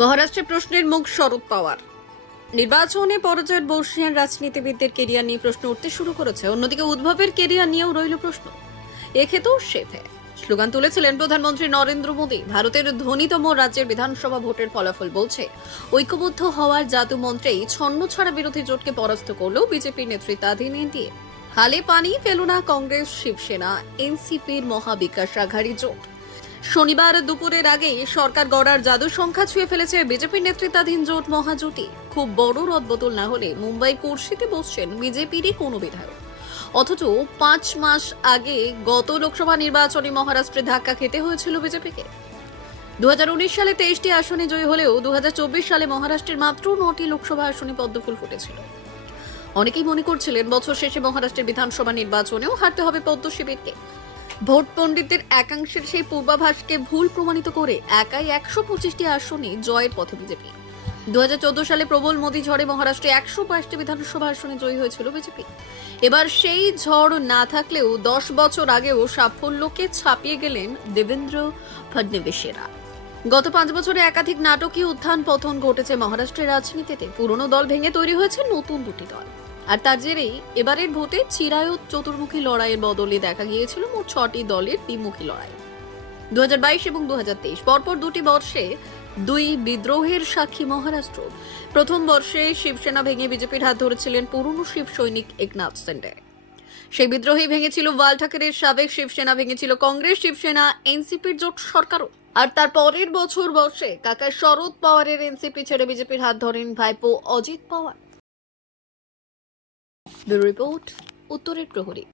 মহারাষ্ট্রে প্রশ্নের মুখ শরদ পাওয়ার। নির্বাচনে পরাজয়ের বর্ষিয়ান রাজনীতিবিদদের কেরিয়ার নিয়ে প্রশ্ন উঠতে শুরু করেছে। অন্যদিকে উদ্ভবের কেরিয়ার নিয়েও রইল প্রশ্ন। এক্ষেত্রেও শেফে স্লোগান তুলেছিলেন প্রধানমন্ত্রী নরেন্দ্র মোদী। ভারতের ধনীতম রাজ্যের বিধানসভা ভোটের ফলাফল বলছে ঐক্যবদ্ধ হওয়ার জাদু মন্ত্রেই ছন্নছাড়া বিরোধী জোটকে পরাস্ত করল বিজেপির নেতৃত্বাধীন এনডিএ। হালে পানি পেল না কংগ্রেস, শিবসেনা, এনসিপির মহাবিকাশ আঘাড়ি জোট। শনিবার দুপুরের আগে সরকার গড়ার জাদু সংখ্যা ছুঁয়ে ফেলেছে বিজেপির নেতৃত্বাধীন জোট মহাজোটে। খুব বড় রদবদল না হলে মুম্বাই কুর্সিতে বসছেন বিজেপিরই কোনো বিধায়ক। অথচ 5 মাস আগে গত লোকসভা নির্বাচনে মহারাষ্ট্রে ধাক্কা খেতে হয়েছিল বিজেপিকে। 2019 সালে 23টি আসনে জয়ী হলেও 2024 সালে মহারাষ্ট্রের মাত্র 9টি লোকসভা আসনে পদ্মফুল ফুটেছিল। অনেকেই মনে করছিলেন বছর শেষে মহারাষ্ট্রের বিধানসভা নির্বাচনেও হারতে হবে পদ্ম শিবিরকে। ভোট পণ্ডিতদের একাংশের সেই পূর্বাভাসকে ভুল প্রমাণিত করে একাই 125টি আসনে জয়ের পথে বিজেপি। 2014 সালে প্রবল মোদী ঝড়ে মহারাষ্ট্রে 122টি বিধানসভা আসনে জয়ী হয়েছিল বিজেপি। এবার সেই ঝড় না থাকলেও 10 বছর আগেও সাফল্যকে ছাপিয়ে গেলেন দেবেন্দ্র ফডনবিসেরা। গত 5 বছরে একাধিক নাটকীয় উত্থান পতন ঘটেছে মহারাষ্ট্রের রাজনীতিতে। পুরনো দল ভেঙে তৈরি হয়েছে নতুন দুটি দল। আর তার জেরেই এবারের ভোটে চিরায়ত চতুর্মুখী লড়াইয়ের বদলে দেখা গিয়েছিল মোট 6টি দলের দ্বিমুখী লড়াই। 2022 এবং 2023 পরপর দুটি বর্ষে দুই বিদ্রোহের সাক্ষী মহারাষ্ট্র। প্রথম বর্ষে শিবসেনা ভেঙে বিজেপির হাত ধরেছিলেন পুরনো শিব সৈনিক একনাথ শিন্ডে। সেই বিদ্রোহী ভেঙেছিল বাল ঠাকরের সাবেক শিবসেনা, ভেঙেছিল কংগ্রেস, শিবসেনা, এনসিপির জোট সরকারও। আর তার পরের বছর বর্ষে কাকা শরদ পাওয়ারের এনসিপি ছেড়ে বিজেপির হাত ধরেন ভাইপো অজিত পাওয়ার। ব্যুরো রিপোর্ট, উত্তরের প্রহরী।